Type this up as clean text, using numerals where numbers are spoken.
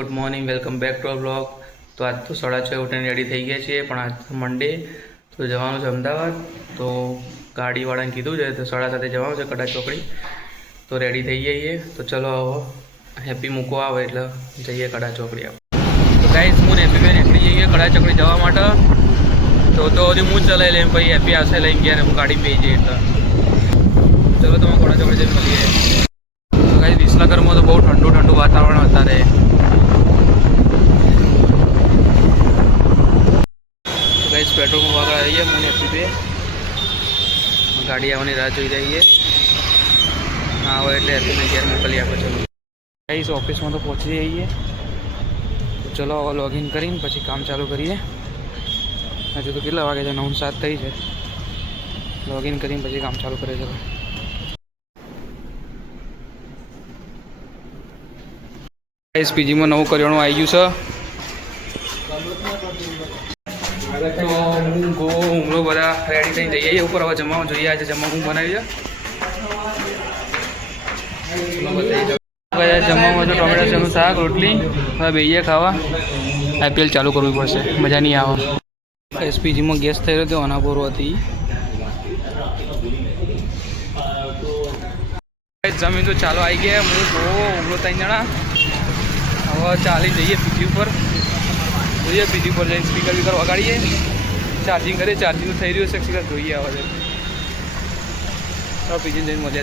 Good morning, welcome back to our blog. તો આજ તો 6:30 ઉઠીને રેડી થઈ ગયા છીએ, પણ આજ મંડે તો જવાનું છે અમદાવાદ. તો ગાડીવાળાને કીધું છે તો 7:30 જવાનું છે કડા ચોકડી. તો રેડી થઈ જઈએ. તો ચલો હવે હેપી મૂકવા આવે એટલે જઈએ કડા ચોકડી. તો ગાઈસ હું હેપી બેન નીકળી જઈએ કડા ચોકડી જવા માટે. તો હજી હું ચલાવી લઈને પછી હેપી આવશે લઈને ગયા ને હું ગાડી પી જઈએ એટલે ચલો તમે કડા ચોકડી જઈને મળીએ. તો ગાઈસ વિસનગરમાં તો બહુ ઠંડુ વાતાવરણ અત્યારે. गाइस पेट्रोल में वगैरह आई है मैंने अभी पे गाड़ी आने राह જોઈ रही है. हाँ वो એટલે अभी मैं गेर मोकली आप. चलो गाइस ऑफिस में तो पहुंची जाइए. तो चलो હવે लॉगिन કરીને પછી કામ ચાલુ કરીએ. હજુ તો કેટલા વાગે છે? 9:07 થઈ છે. लॉगिन કરીને પછી કામ ચાલુ કરીએ. ચલો ગાइस પીજી માં નવું કરિયાણું આવી ગયું છે. તો હું હુમલો બધા રેડી થઈને જઈએ ઉપર. હવે જમવાનું જોઈએ. આજે જમવા હું બનાવી છે જમવામાં તો ટોમેટો સેનું શાક રોટલી. હવે બેઈએ ખાવા. આઈપીએલ ચાલુ કરવી પડશે, મજા નહીં આવે. એસપીજીમાં ગેસ થઈ રહ્યો હતો અનાપોરો હતી. જમીન તો ચાલો આવી ગયા. હું હુમલો 3 જણા. હવે ચાલી જઈએ પીજી ઉપર. જોઈએ પીજી પર જઈને સ્પીકર વગાડીએ. ચાર્જિંગ કરીએ. ચાર્જિંગ થઈ રહ્યું છે. સ્પીકર જોઈએ આવે છે. પીજી જઈને મજા